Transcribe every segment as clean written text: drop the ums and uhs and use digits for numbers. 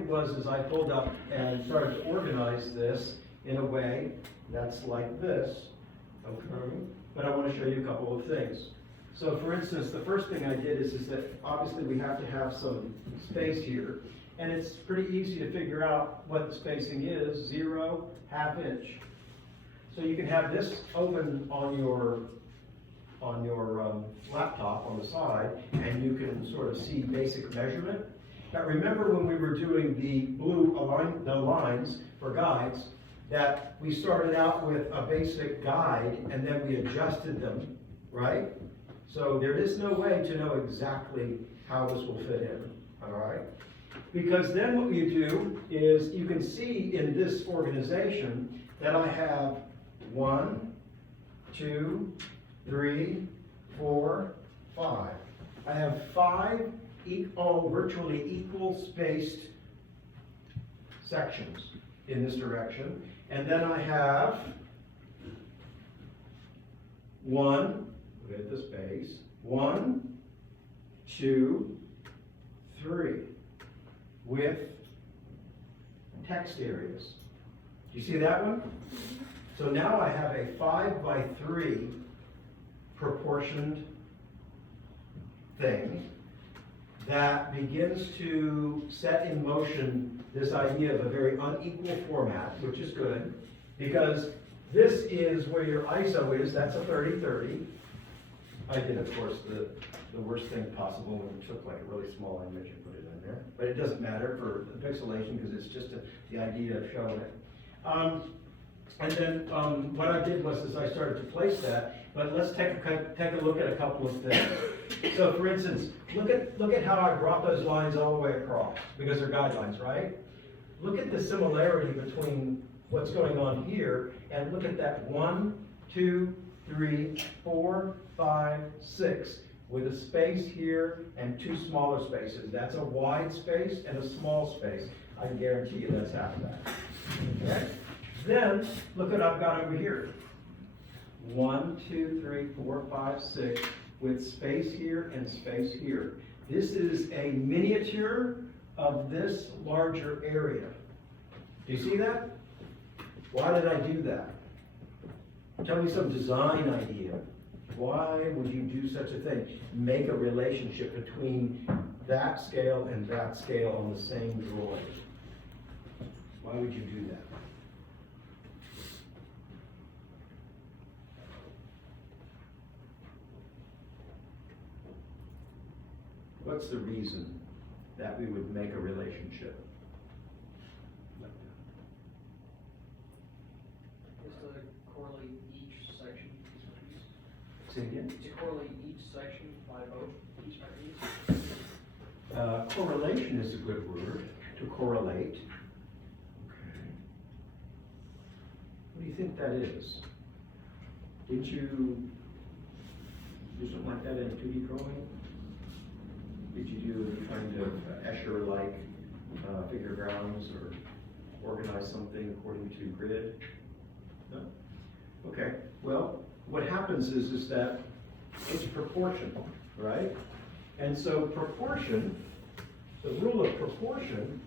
did was I pulled up and started to organize this in a way that's like this, okay? But I want to show you a couple of things. So for instance, the first thing I did is that obviously we have to have some space here, and it's pretty easy to figure out what the spacing is, 0, ½ inch. So you can have this open on your laptop on the side, and you can sort of see basic measurement. But remember when we were doing the lines for guides, that we started out with a basic guide and then we adjusted them, right? So there is no way to know exactly how this will fit in, all right? Because then what you do is you can see in this organization that I have 1, 2, 3, 4, 5. I have 5 virtually equal spaced sections in this direction. And then I have 1, look at the space, 1, 2, 3, with text areas. Do you see that one? So now I have a 5 by 3 proportioned thing that begins to set in motion this idea of a very unequal format, which is good, because this is where your ISO is. That's a 30-30. I did, of course, the worst thing possible when we took like a really small image and put it in there. But it doesn't matter for the pixelation because it's just the idea of showing it. And then what I did was I started to place that. But let's take a look at a couple of things. So for instance, look at how I brought those lines all the way across, because they're guidelines, right? Look at the similarity between what's going on here, and look at that 1, 2, 3, 4, 5, 6, with a space here and 2 smaller spaces. That's a wide space and a small space. I can guarantee you that's half of that. Okay? Then look what I've got over here. 1, 2, 3, 4, 5, 6, with space here and space here. This is a miniature of this larger area. Do you see that? Why did I do that? Tell me some design idea. Why would you do such a thing? Make a relationship between that scale and that scale on the same drawing. Why would you do that? What's the reason that we would make a relationship? Is to correlate each section. Say again? To correlate each section by both each by each. Correlation is a good word, to correlate. Okay. What do you think that is? Didn't you do something like that in a 2D drawing? Did you do kind of Escher-like figure grounds or organize something according to grid? No? Okay. Well, what happens is that it's proportion, right? And so proportion, the rule of proportion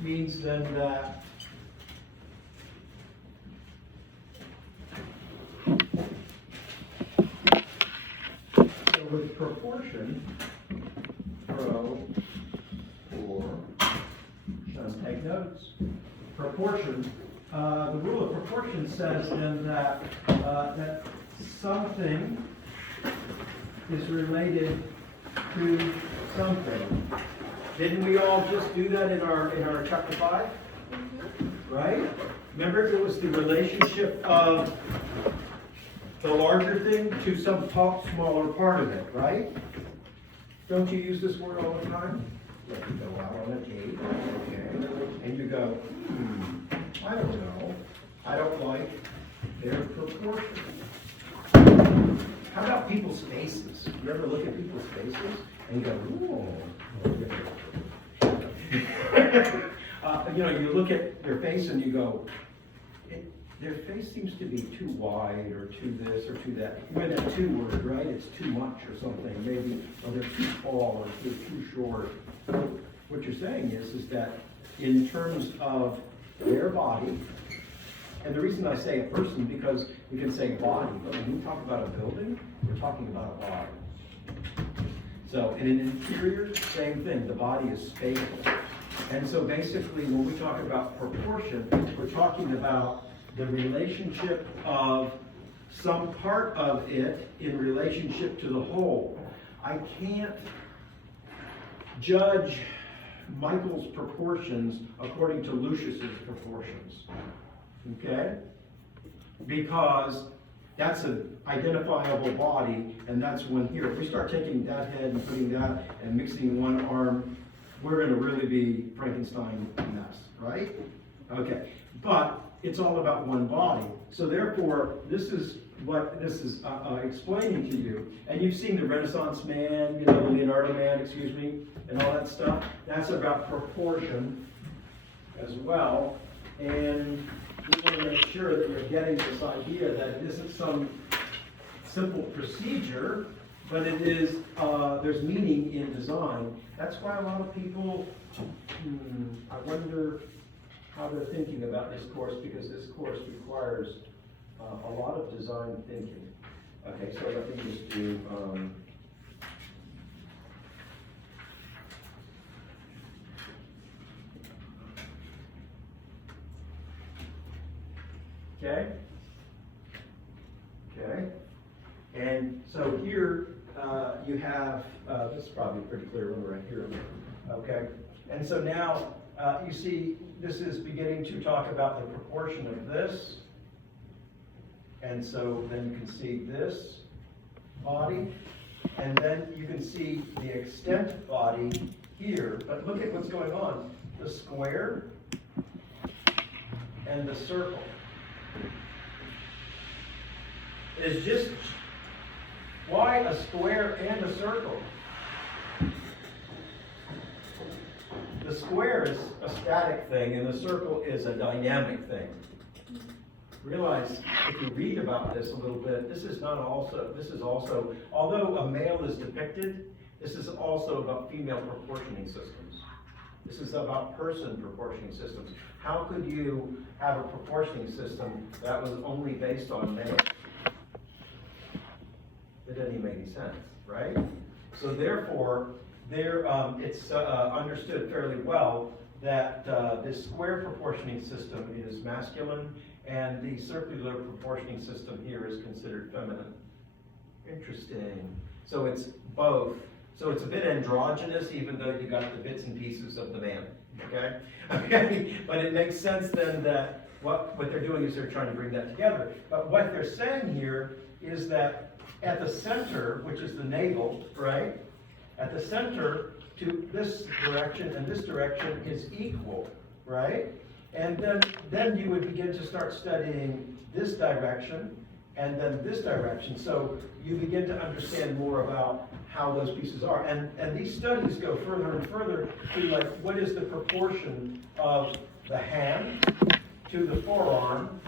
means then that with proportion, take notes. Proportion, the rule of proportion says then that that something is related to something. Didn't we all just do that in our chapter 5? Right? Remember, it was the relationship of the larger thing to some smaller part of it, right? Don't you use this word all the time? Let you go out on a date, okay, and you go, I don't know, I don't like their proportion. How about people's faces? You ever look at people's faces and you go, you look at their face and you go, their face seems to be too wide or too this or too that. When that too word, right? It's too much or something. Maybe, or they're too tall or they're too short. what you're saying is that in terms of their body, and the reason I say a person, because we can say body, but when we talk about a building, we're talking about a body. So in an interior, same thing, the body is spatial. And so basically, when we talk about proportion, we're talking about the relationship of some part of it in relationship to the whole. I can't judge Michael's proportions according to Lucius's proportions, okay? Because that's an identifiable body, and that's when here, if we start taking that head and putting that and mixing one arm, we're gonna really be Frankenstein mess, right? Okay, but it's all about one body. So therefore, this is what this is explaining to you. And you've seen the Renaissance man, you know, Leonardo man, excuse me, and all that stuff. That's about proportion as well. And we want to make sure that you're getting this idea that it isn't some simple procedure, but it is, there's meaning in design. That's why a lot of people, I wonder how they're thinking about this course, because this course requires a lot of design thinking. Okay, so let me just do, okay? Okay. And so here, you have, this is probably a pretty clear one right here, okay? And so now, you see, this is beginning to talk about the proportion of this. And so then you can see this body, and then you can see the extent body here. But look at what's going on. The square and the circle is just, why a square and a circle? The square is a static thing and the circle is a dynamic thing. Realize, if you read about this a little bit, this is also, although a male is depicted, this is also about female proportioning systems. This is about person proportioning systems. How could you have a proportioning system that was only based on males? It doesn't even make any sense, right? So therefore, it's understood fairly well that this square proportioning system is masculine, and the circular proportioning system here is considered feminine. Interesting. So it's both. So it's a bit androgynous, even though you got the bits and pieces of the man. Okay? Okay. But it makes sense then that what they're doing is they're trying to bring that together. But what they're saying here is that at the center, which is the navel, right? At the center to this direction and this direction is equal, right? And then you would begin to start studying this direction and then this direction. So you begin to understand more about how those pieces are. And these studies go further and further to like, what is the proportion of the hand to the forearm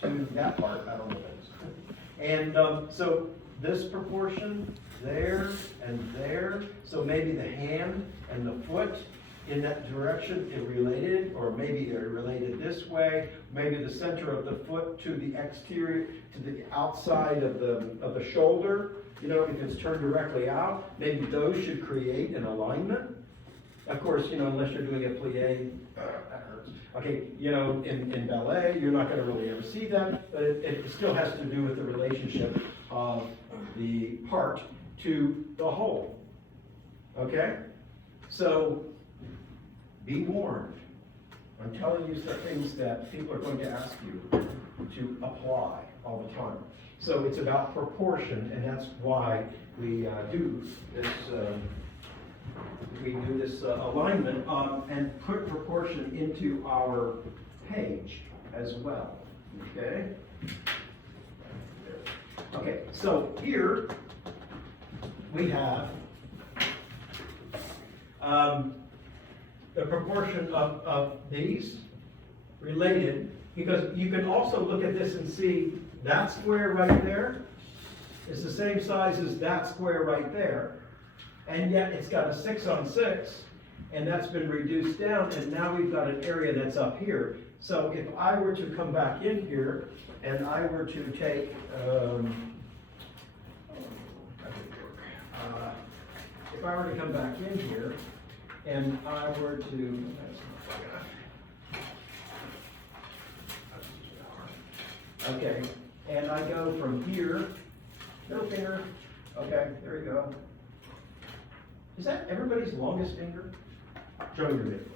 to that part, I don't know what it is. And so this proportion, there and there, so maybe the hand and the foot in that direction is related, or maybe they're related this way. Maybe the center of the foot to the exterior, to the outside of the shoulder. You know, if it's turned directly out, maybe those should create an alignment. Of course, you know, unless you're doing a plie, that hurts. Okay, you know, in ballet, you're not going to really ever see that, but it still has to do with the relationship of the part to the whole. Okay? So, be warned. I'm telling you some things that people are going to ask you to apply all the time. So it's about proportion, and that's why we do this alignment and put proportion into our page as well. Okay? Okay, so here we have the proportion of these related, because you can also look at this and see that square right there is the same size as that square right there, and yet it's got a 6 on 6, and that's been reduced down, and now we've got an area that's up here. So if I were to come back in here, and I were to take, if I were to come back in here, and I were to, okay, and I go from here, middle finger, okay, there we go. Is that everybody's longest finger? Show me your middle.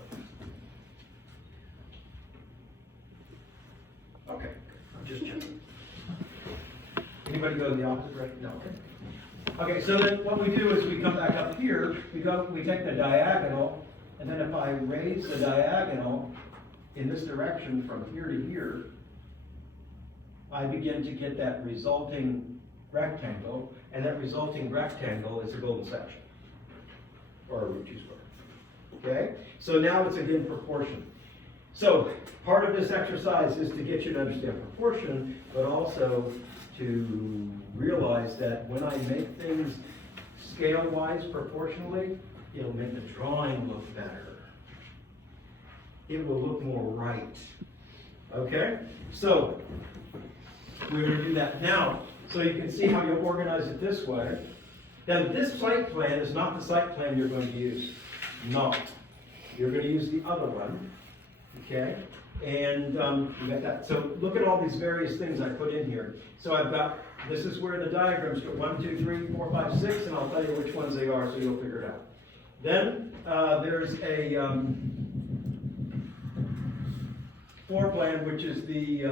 Okay, I'm just checking. Anybody go the opposite direction? No, okay. Okay, so then what we do is we come back up here, we take the diagonal, and then if I raise the diagonal in this direction from here to here, I begin to get that resulting rectangle, and that resulting rectangle is a golden section, or a root 2 square. Okay, so now it's again proportion. So part of this exercise is to get you to understand proportion, but also to realize that when I make things scale-wise proportionally, it'll make the drawing look better. It will look more right. Okay? So we're going to do that now. So you can see how you organize it this way. Then this site plan is not the site plan you're going to use. No. You're going to use the other one. Okay? And you got that. So look at all these various things I put in here. So I've got, this is where the diagrams go, 1, 2, 3, 4, 5, 6, and I'll tell you which ones they are so you'll figure it out. Then there's a floor plan, which is the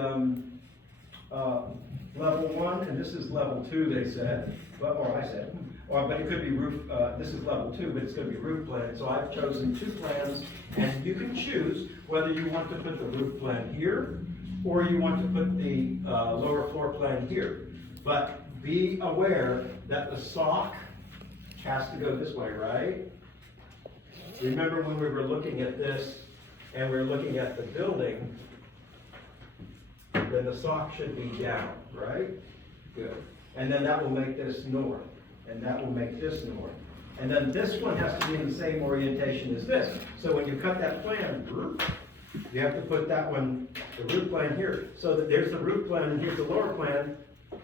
level 1, and this is level 2, they said, or I said. But it could be roof, this is level 2, but it's going to be roof plan. So I've chosen 2 plans, and you can choose whether you want to put the roof plan here, or you want to put the lower floor plan here. But be aware that the sock has to go this way, right? Remember when we were looking at this, and we were looking at the building, then the sock should be down, right? Good. And then that will make this north. And that will make this north. And then this one has to be in the same orientation as this. So when you cut that plan, you have to put that one, the roof plan here. So that there's the roof plan and here's the lower plan.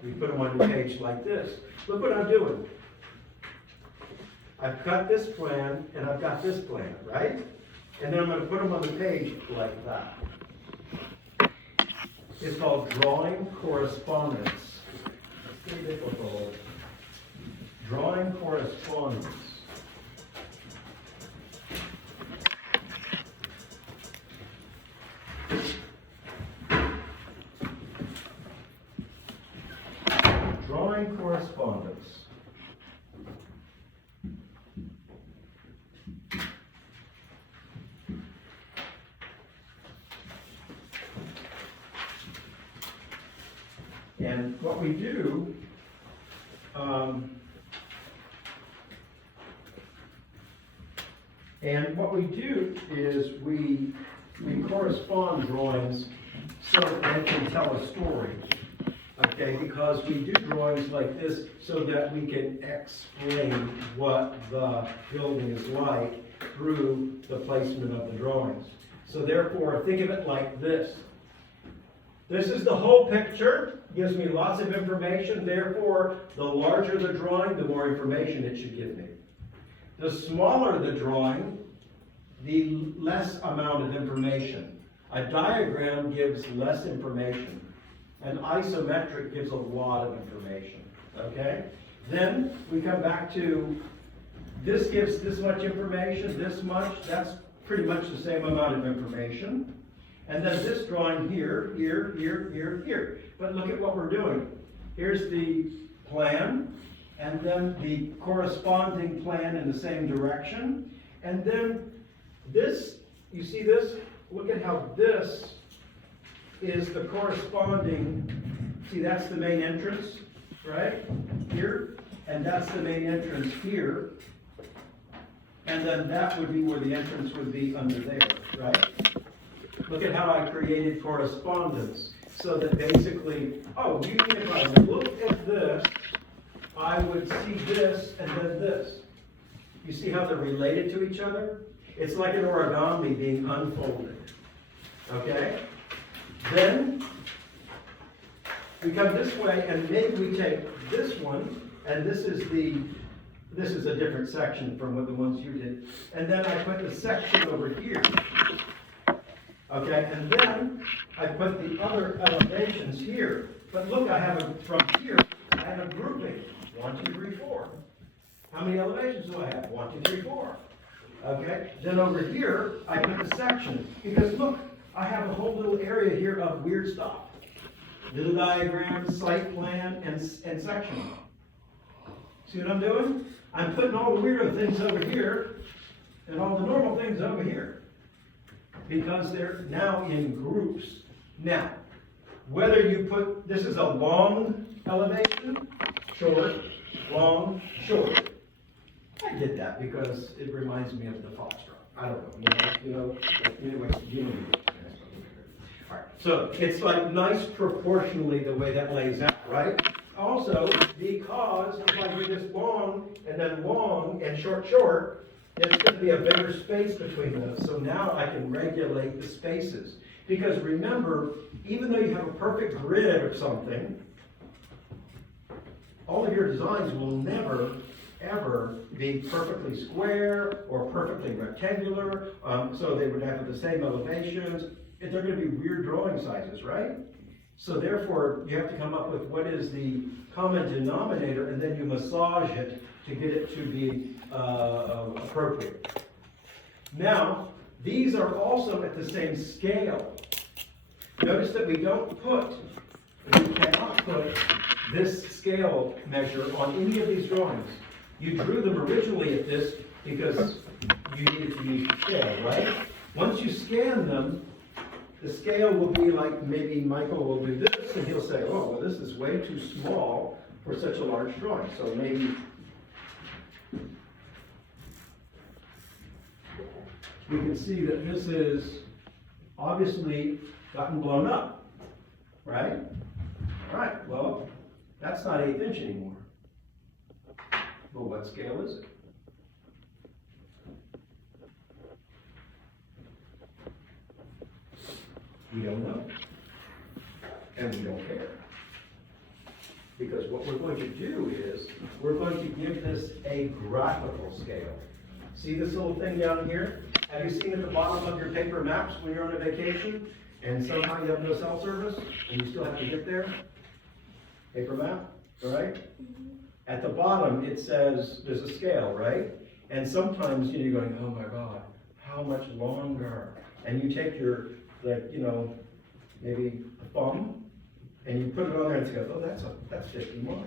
We put them on the page like this. Look what I'm doing. I've cut this plan and I've got this plan, right? And then I'm going to put them on the page like that. It's called drawing correspondence. It's pretty difficult. Drawing correspondence. Drawing correspondence. And what we do, is we correspond drawings so that they can tell a story. Okay, because we do drawings like this so that we can explain what the building is like through the placement of the drawings. So therefore, think of it like this. This is the whole picture, gives me lots of information, therefore, the larger the drawing, the more information it should give me. The smaller the drawing, the less amount of information. A diagram gives less information. An isometric gives a lot of information, okay? Then we come back to, this gives this much information, this much, that's pretty much the same amount of information. And then this drawing here, here, here, here, here. But look at what we're doing. Here's the plan, and then the corresponding plan in the same direction. And then this, you see this? Look at how this is the corresponding, see that's the main entrance, right? Here, and that's the main entrance here. And then that would be where the entrance would be under there, right? Look at how I created correspondence. So that basically, oh, you mean if I look at this, I would see this and then this. You see how they're related to each other? It's like an origami being unfolded. Okay? Then we come this way, and maybe we take this one, and this is a different section from what the ones you did. And then I put the section over here. Okay, and then I put the other elevations here. But look, I have from here, I have a grouping. 1, 2, 3, 4. How many elevations do I have? 1, 2, 3, 4. Okay, then over here, I put the sections. Because look, I have a whole little area here of weird stuff. Little diagram, site plan, and section. See what I'm doing? I'm putting all the weirdo things over here, and all the normal things over here. Because they're now in groups. Now, whether you put, this is a long elevation, short, long, short. I did that because it reminds me of the Foxtrot. I don't know, anyway, you know. All right, so it's like nice proportionally the way that lays out, right? Also, because if I do this long and short, there's going to be a bigger space between those. So now I can regulate the spaces. Because remember, even though you have a perfect grid of something, all of your designs will never, ever be perfectly square or perfectly rectangular. So they would have the same elevations. They're going to be weird drawing sizes, right? So therefore, you have to come up with what is the common denominator, and then you massage it to get it to be appropriate. Now, these are also at the same scale. Notice that we cannot put this scale measure on any of these drawings. You drew them originally at this because you needed to use the scale, right? Once you scan them, the scale will be like, maybe Michael will do this, and he'll say, oh, well, this is way too small for such a large drawing. So maybe we can see that this is obviously gotten blown up, right? All right, well, that's not 1/8 inch anymore. Well, what scale is it? We don't know. And we don't care. Because what we're going to do is, we're going to give this a graphical scale. See this little thing down here? Have you seen at the bottom of your paper maps when you're on a vacation, and somehow you have no cell service, and you still have to get there? Paper map, all right? At the bottom, it says, there's a scale, right? And sometimes you're going, oh my God, how much longer? And you take your, maybe a thumb, and you put it on there and you go, oh, that's 50 miles.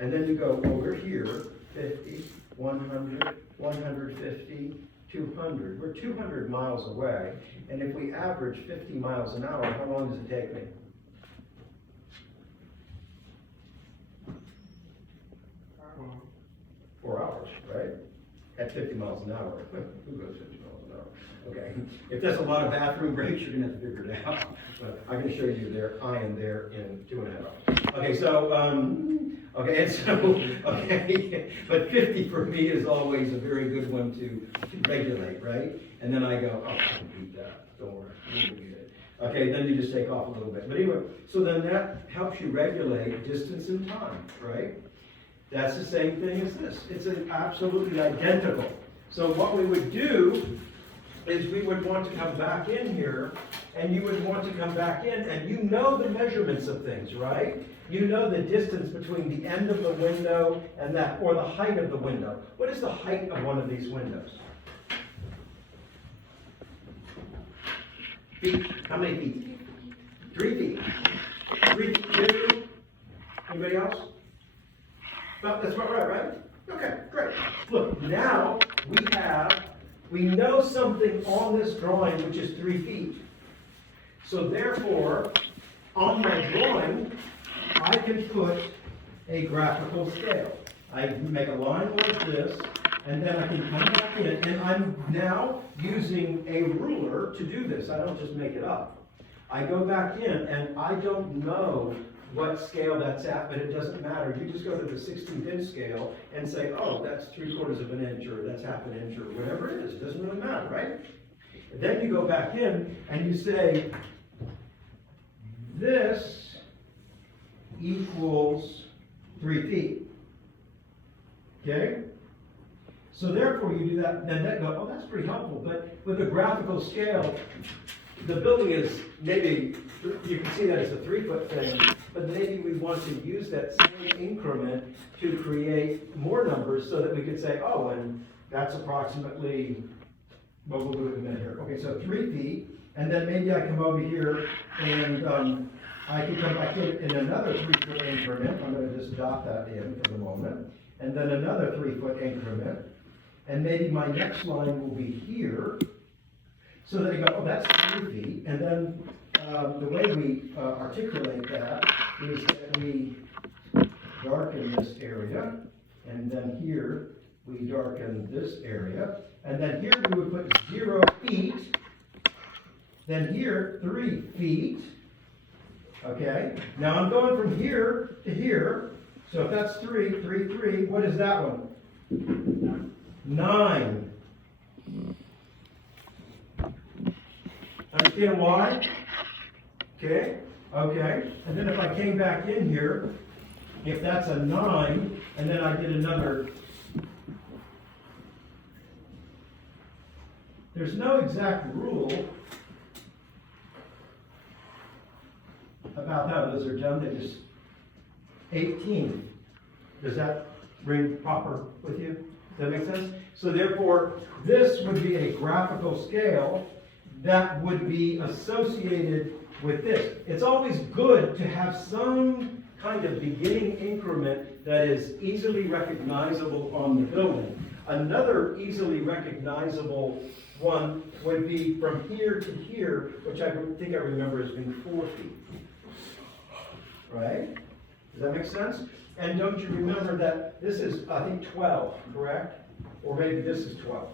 And then you go over here, 50, 100, 150, 200. We're 200 miles away, and if we average 50 miles an hour, how long does it take me? Four hours, right? At 50 miles an hour. Who goes 50 miles an hour? Okay. If there's a lot of bathroom breaks, you're going to have to figure it out. But I'm going to show you there. I am there in 2.5 hours. Okay, so, but 50 for me is always a very good one to regulate, right? And then I go, oh, I can beat that. Don't worry. We'll be good. Okay, then you just take off a little bit. But anyway, so then that helps you regulate distance and time, right? That's the same thing as this. It's absolutely identical. So what we would do is we would want to come back in here, and you would want to come back in, and you know the measurements of things, right? You know the distance between the end of the window and that, or the height of the window. What is the height of one of these windows? Feet. How many feet? 3 feet. 3 feet 2. Anybody else? No, that's about right? Okay, great. Look, now we know something on this drawing which is 3 feet. So therefore, on my drawing, I can put a graphical scale. I make a line like this, and then I can come back in, and I'm now using a ruler to do this. I don't just make it up. I go back in, and I don't know what scale that's at, but it doesn't matter. You just go to the 16th inch scale and say, oh, that's 3/4 of an inch, or that's half an inch, or whatever it is. It doesn't really matter, right? Then you go back in and you say, this equals 3 feet. Okay? So therefore you do that, then that go, oh, that's pretty helpful. But with a graphical scale, the building is maybe, you can see that it's a 3-foot thing, but maybe we want to use that same increment to create more numbers so that we could say, oh, and that's approximately, well, we'll do it in a minute here. Okay, so 3 feet, and then maybe I come over here and I can come back in another 3-foot increment. I'm going to just dot that in for the moment. And then another 3-foot increment. And maybe my next line will be here. So that you go, oh, that's 3 feet. And then the way we articulate that is that we darken this area. And then here we darken this area. And then here we would put 0 feet. Then here, 3 feet. Okay? Now I'm going from here to here. So if that's 3, 3, 3, what is that one? 9. Understand why? Okay? Okay. And then if I came back in here, if that's a 9, and then I did another, there's no exact rule about how those are done. They just 18. Does that ring proper with you? Does that make sense? So therefore, this would be a graphical scale that would be associated with this. It's always good to have some kind of beginning increment that is easily recognizable on the building. Another easily recognizable one would be from here to here, which I think I remember as being 4 feet. Right? Does that make sense? And don't you remember that this is, I think, 12, correct? Or maybe this is 12.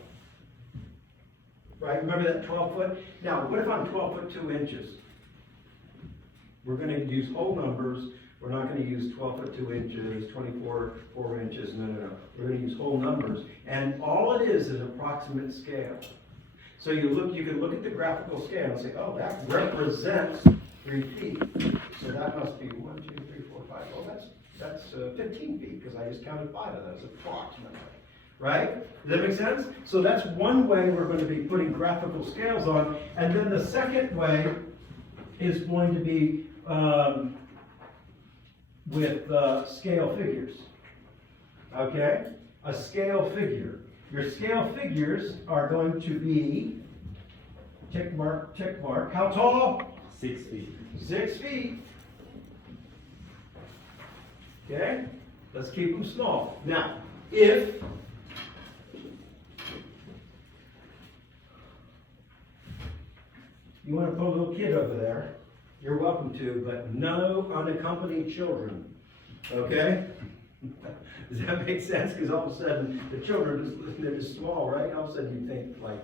Right? Remember that 12 foot? Now, what if I'm 12 foot 2 inches? We're going to use whole numbers. We're not going to use 12 foot 2 inches, 24, 4 inches. No. We're going to use whole numbers. And all it is an approximate scale. So you can look at the graphical scale and say, oh, that represents 3 feet. So that must be 1, 2, 3, 4, 5. Well, that's 15 feet because I just counted 5 of those approximately. Right? Does that make sense? So that's one way we're going to be putting graphical scales on. And then the second way is going to be with scale figures. Okay? A scale figure. Your scale figures are going to be tick mark, tick mark. How tall? 6 feet. 6 feet. Okay? Let's keep them small. Now, if you want to put a little kid over there, you're welcome to, but no unaccompanied children. Okay? Does that make sense? Because all of a sudden, the children, they're just small, right? All of a sudden you think, like,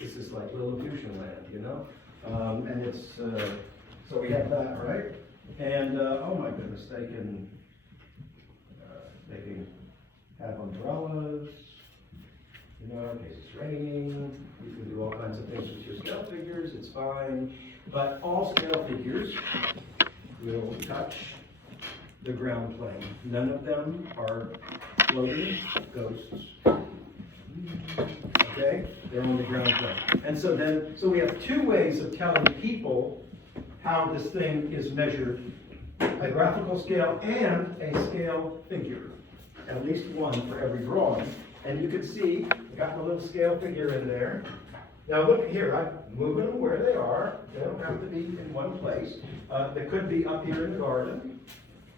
this is like Lilliputian land, you know? And it's, so we have that, right? And, oh my goodness, they can have umbrellas, you know, in case it's raining. You can do all kinds of things with your scale figures, it's fine. But all scale figures will touch the ground plane. None of them are floating ghosts. Okay? They're on the ground plane. And so we have two ways of telling people how this thing is measured. A graphical scale and a scale figure. At least one for every drawing. And you can see, I got my little scale figure in there. Now look here, I'm moving them where they are. They don't have to be in one place. They could be up here in the garden,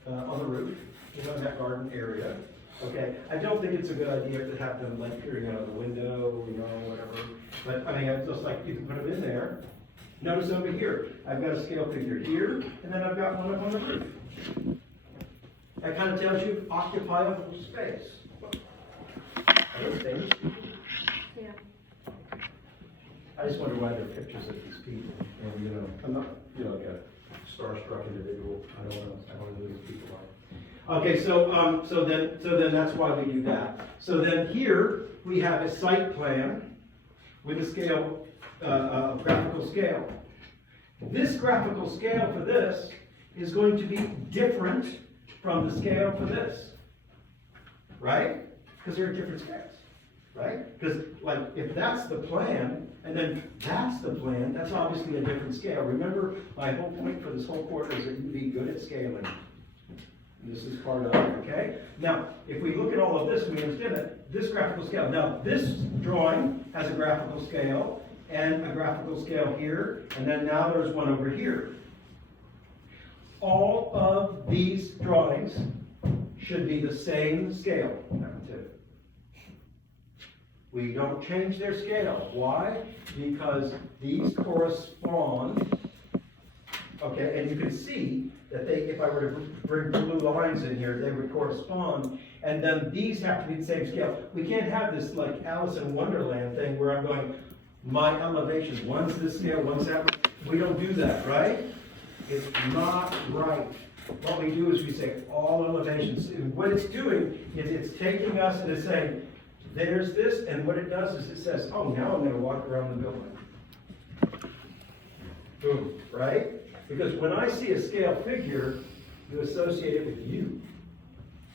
on the roof, you know, in that garden area. Okay, I don't think it's a good idea to have them like peering out of the window, you know, whatever. But I mean, it's just like you can put them in there. Notice over here, I've got a scale figure here, and then I've got one up on the roof. That kind of tells you occupiable space. Those things. Yeah. I just wonder why there are pictures of these people, and, you know, I'm not, you know, like a starstruck individual, I don't know who these people are. Okay, so then that's why we do that. So then here, we have a site plan with a scale, graphical scale. This graphical scale for this is going to be different from the scale for this, right? Because they're different scales, right? Because, like, if that's the plan, and then that's the plan, that's obviously a different scale. Remember, my whole point for this whole course is that you be good at scaling. This is part of it, okay? Now, if we look at all of this, we understand that this graphical scale. Now, this drawing has a graphical scale, and a graphical scale here, and then now there's one over here. All of these drawings should be the same scale. We don't change their scale. Why? Because these correspond. Okay, and you can see that they, if I were to bring blue lines in here, they would correspond. And then these have to be the same scale. We can't have this like Alice in Wonderland thing where I'm going, my elevations, one's this scale, one's that. We don't do that, right? It's not right. What we do is we say all elevations. And what it's doing is it's taking us and it's saying, there's this, and what it does is it says, oh, now I'm going to walk around the building. Boom, right? Because when I see a scale figure, you associate it with you,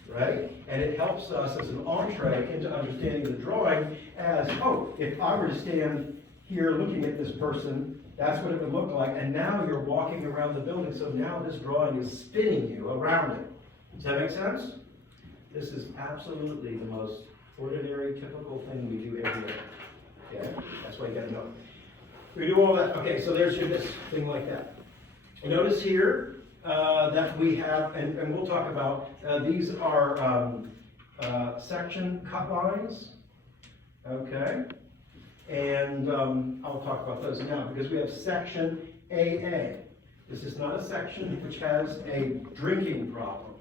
right? And it helps us as an entree into understanding the drawing as, oh, if I were to stand here looking at this person, that's what it would look like, and now you're walking around the building, so now this drawing is spinning you around it. Does that make sense? This is absolutely the most ordinary, typical thing we do every day. Okay? That's why you gotta know. We do all that. Okay, so there's your this thing like that. Notice here that we have, and we'll talk about, these are section cut lines. Okay? And I'll talk about those now because we have section AA. This is not a section which has a drinking problem.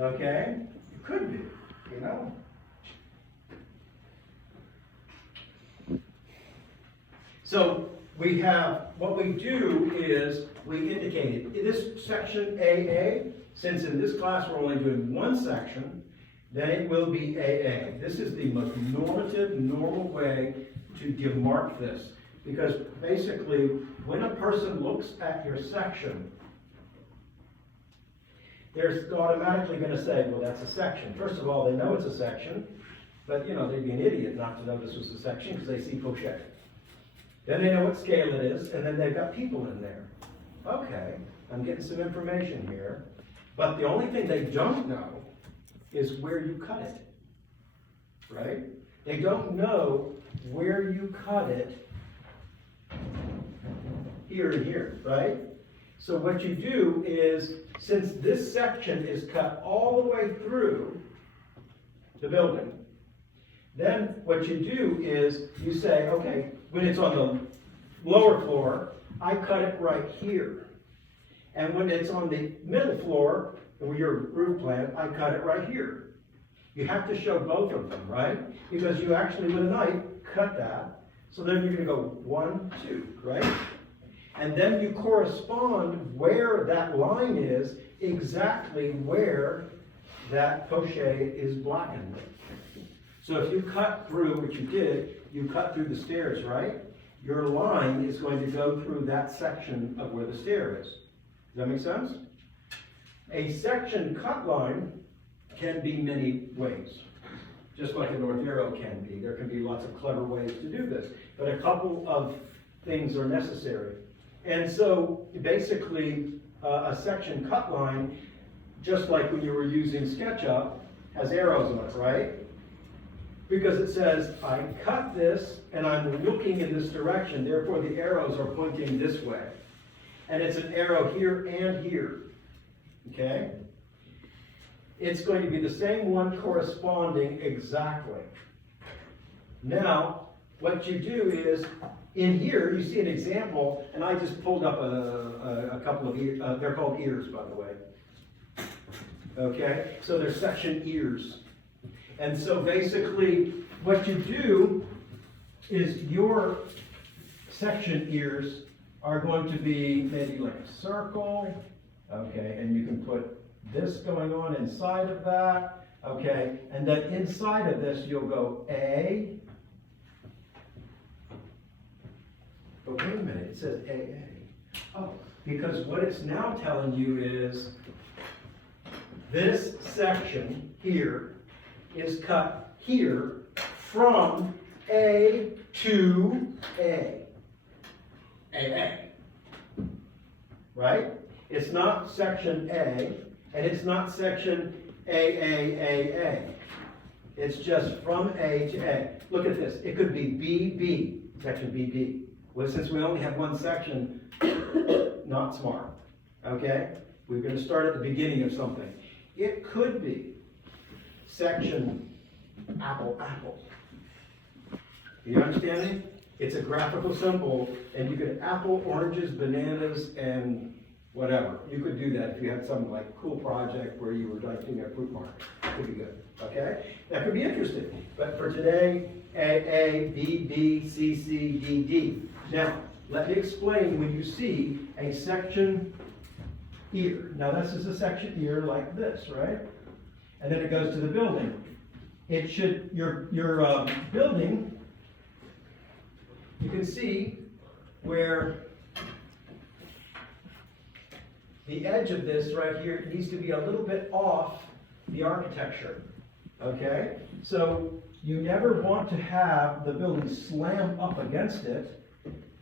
Okay? It could be, you know? So we have, what we do is we indicate it. In this section AA, since in this class we're only doing one section, then it will be AA. This is the most normative, normal way to demark this. Because basically, when a person looks at your section, they're automatically going to say, well, that's a section. First of all, they know it's a section, but you know, they'd be an idiot not to know this was a section because they see Pochet. Then they know what scale it is, and then they've got people in there. Okay, I'm getting some information here, but the only thing they don't know is where you cut it, right? They don't know where you cut it here and here, right? So what you do is, since this section is cut all the way through the building, then what you do is you say, okay, when it's on the lower floor, I cut it right here. And when it's on the middle floor, or your roof plan, I cut it right here. You have to show both of them, right? Because you actually, with a knife, cut that. So then you're going to go 1, 2, right? And then you correspond where that line is, exactly where that Pochet is blackened. So if you cut through, which you did, you cut through the stairs, right? Your line is going to go through that section of where the stair is. Does that make sense? A section cut line can be many ways, just like a north arrow can be. There can be lots of clever ways to do this, but a couple of things are necessary. And so basically a section cut line, just like when you were using SketchUp, has arrows on it, right? Because it says, I cut this and I'm looking in this direction, therefore the arrows are pointing this way. And it's an arrow here and here. Okay? It's going to be the same one corresponding exactly. Now, what you do is, in here, you see an example, and I just pulled up a couple of ears. They're called ears, by the way. Okay? So they're section ears. And so basically, what you do is your section ears are going to be maybe like a circle, okay, and you can put this going on inside of that, okay, and then inside of this, you'll go A. But wait a minute, it says AA. Oh, because what it's now telling you is this section here is cut here from A to A. AA. Right? It's not section A, and it's not section AAAA. It's just from A to A. Look at this. It could be BB, section BB. Well, since we only have one section, not smart. Okay? We're going to start at the beginning of something. It could be section apple, apple. You understand me? It's a graphical symbol, and you could apple, oranges, bananas, and whatever. You could do that if you had some like cool project where you were directing a fruit market. That could be good. Okay? That could be interesting. But for today, A, B, B, C, C, D, D. Now, let me explain when you see a section ear. Now, this is a section ear like this, right? And then it goes to the building. It should, your building, you can see where the edge of this right here needs to be a little bit off the architecture, okay? So you never want to have the building slam up against it.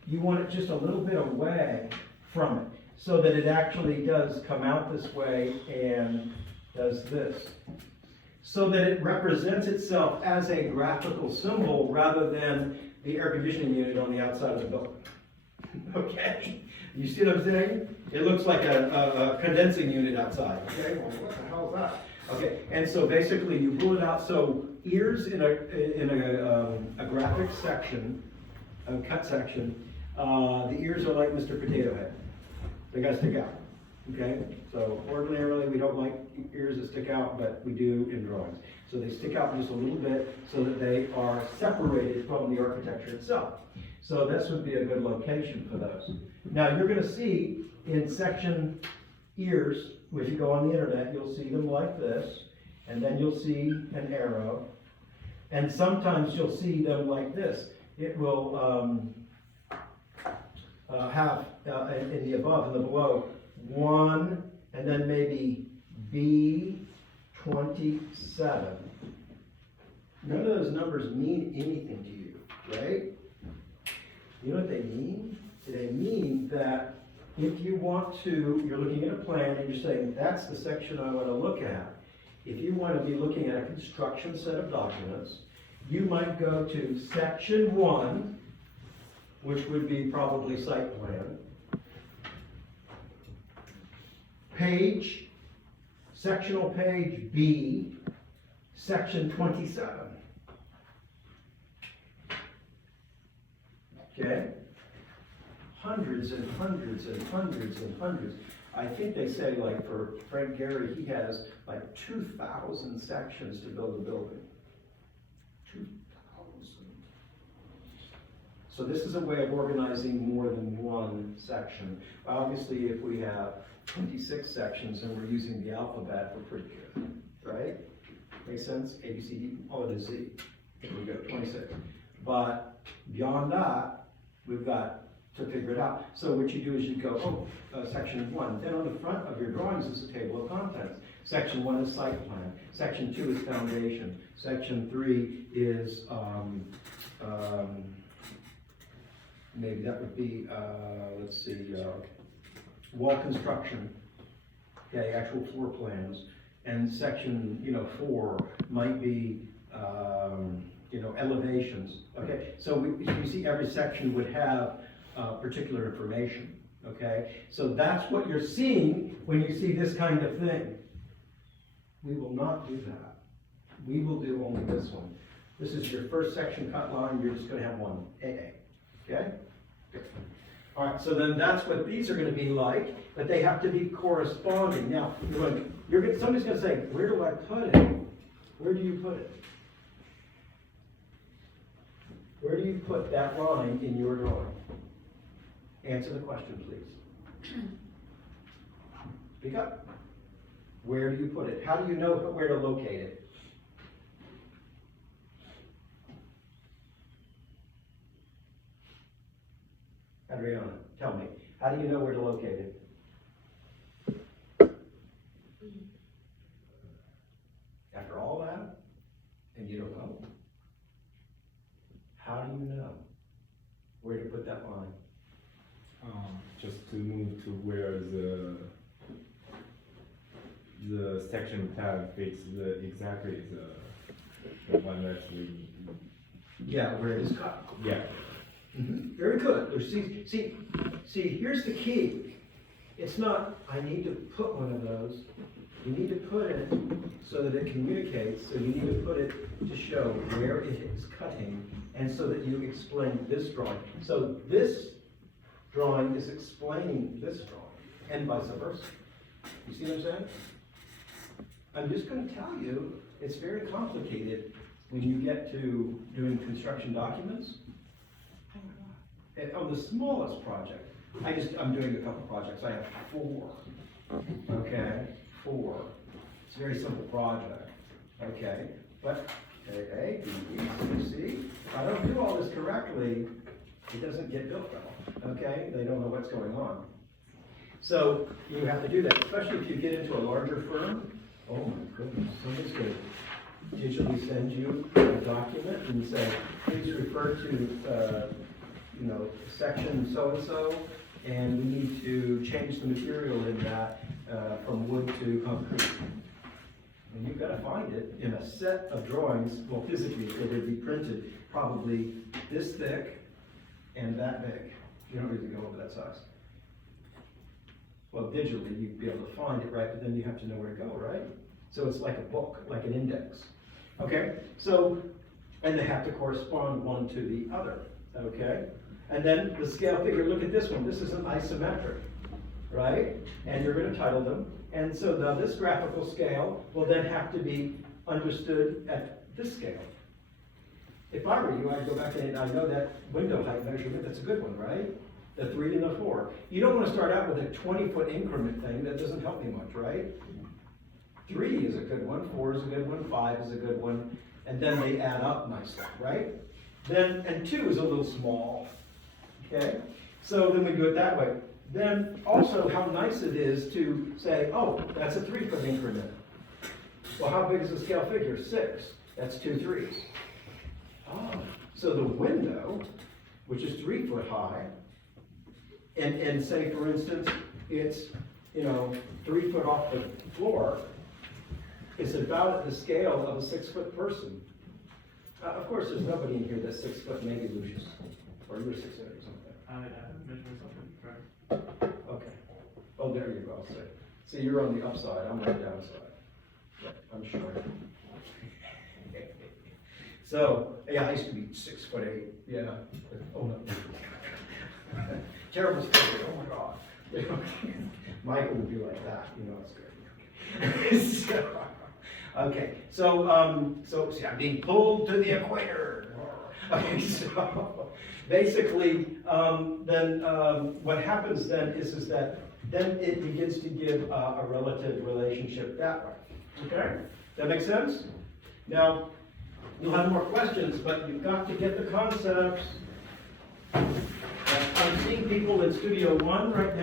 You want it just a little bit away from it so that it actually does come out this way and does this. So that it represents itself as a graphical symbol rather than the air conditioning unit on the outside of the building. Okay? You see what I'm saying? It looks like a condensing unit outside. Okay? Well, what the hell is that? Okay, and so basically you pull it out. So ears in a graphic section, a cut section, the ears are like Mr. Potato Head. They gotta stick out. Okay? So ordinarily we don't like ears that stick out, but we do in drawings. So they stick out just a little bit so that they are separated from the architecture itself. So this would be a good location for those. Now you're gonna see in section ears, if you go on the internet, you'll see them like this, and then you'll see an arrow, and sometimes you'll see them like this. It will have in the above and the below 1, and then maybe B27. None of those numbers mean anything to you, right? You know what they mean? They mean that if you want to, you're looking at a plan and you're saying, that's the section I want to look at. If you want to be looking at a construction set of documents, you might go to section 1, which would be probably site plan. Page, sectional page B, section 27. Okay? Hundreds and hundreds and hundreds and hundreds. I think they say, like, for Frank Gehry, he has like 2,000 sections to build a building. 2,000. So this is a way of organizing more than one section. Obviously, if we have 26 sections and we're using the alphabet, we're pretty good, right? Makes sense? A, B, C, D, all it is Z. Here we go, 26. But beyond that, we've got to figure it out. So what you do is you go, section 1. Then on the front of your drawings is a table of contents. Section 1 is site plan. Section 2 is foundation. Section 3 is, maybe that would be, let's see, wall construction. Okay, actual floor plans. And section, 4 might be, elevations. Okay, so you see every section would have particular information. Okay, so that's what you're seeing when you see this kind of thing. We will not do that. We will do only this one. This is your first section cut line. You're just going to have one, AA. Okay? Good. All right, so then that's what these are going to be like, but they have to be corresponding. Now, somebody's going to say, where do I put it? Where do you put it? Where do you put that line in your drawing? Answer the question, please. Speak up. Where do you put it? How do you know where to locate it? Adriana, tell me, how do you know where to locate it? After all that, and you don't know? How do you know where to put that line? Just to move to where the section tab fits exactly the one that we. Yeah, where it is cut. Yeah. Very good. See, here's the key. It's not, I need to put one of those. You need to put it so that it communicates, so you need to put it to show where it is cutting, and so that you explain this drawing. So this drawing is explaining this drawing, and vice versa. You see what I'm saying? I'm just gonna tell you, it's very complicated when you get to doing construction documents. And on the smallest project, I'm doing a couple projects, I have 4, okay, 4. It's a very simple project, okay, but A, B, C, C, if I don't do all this correctly, it doesn't get built well, okay? They don't know what's going on. So you have to do that, especially if you get into a larger firm. Oh my goodness, somebody's gonna digitally send you a document and say, please refer to, section so-and-so, and we need to change the material in that from wood to concrete. And you've got to find it in a set of drawings, well, physically, it would be printed probably this thick and that big. You don't really go over that size. Well, digitally, you'd be able to find it, right, but then you have to know where to go, right? So it's like a book, like an index. Okay, so, and they have to correspond one to the other, okay? And then the scale figure, look at this one, this is an isometric, right? And you're gonna title them. And so now this graphical scale will then have to be understood at this scale. If I were you, I'd go back and I know that window height measurement, that's a good one, right? The 3 and the 4. You don't wanna start out with a 20-foot increment thing, that doesn't help me much, right? 3 is a good one, 4 is a good one, 5 is a good one, and then they add up nicely, right? Then, and 2 is a little small, okay? So then we do it that way. Then also how nice it is to say, oh, that's a 3-foot increment. Well, how big is the scale figure? 6. That's 2 3s. Oh, so the window, which is 3 foot high, and say for instance, it's, 3 foot off the floor, is about at the scale of a 6-foot person. Of course, there's nobody in here that's 6 foot, maybe Lucius, or you're 6 foot or something. I measure something, correct? Okay. Oh, there you go. So you're on the upside, I'm on the downside. I'm sure. So, yeah, I used to be 6'8", yeah. Oh, no. Terrible story, oh my God. Michael would be like that, it's good. Okay, so see, I'm being pulled to the equator. Okay, so basically, then what happens then is that then it begins to give a relative relationship that way. Okay, that makes sense? Now, you'll have more questions, but you've got to get the concepts. I'm seeing people in Studio One right now.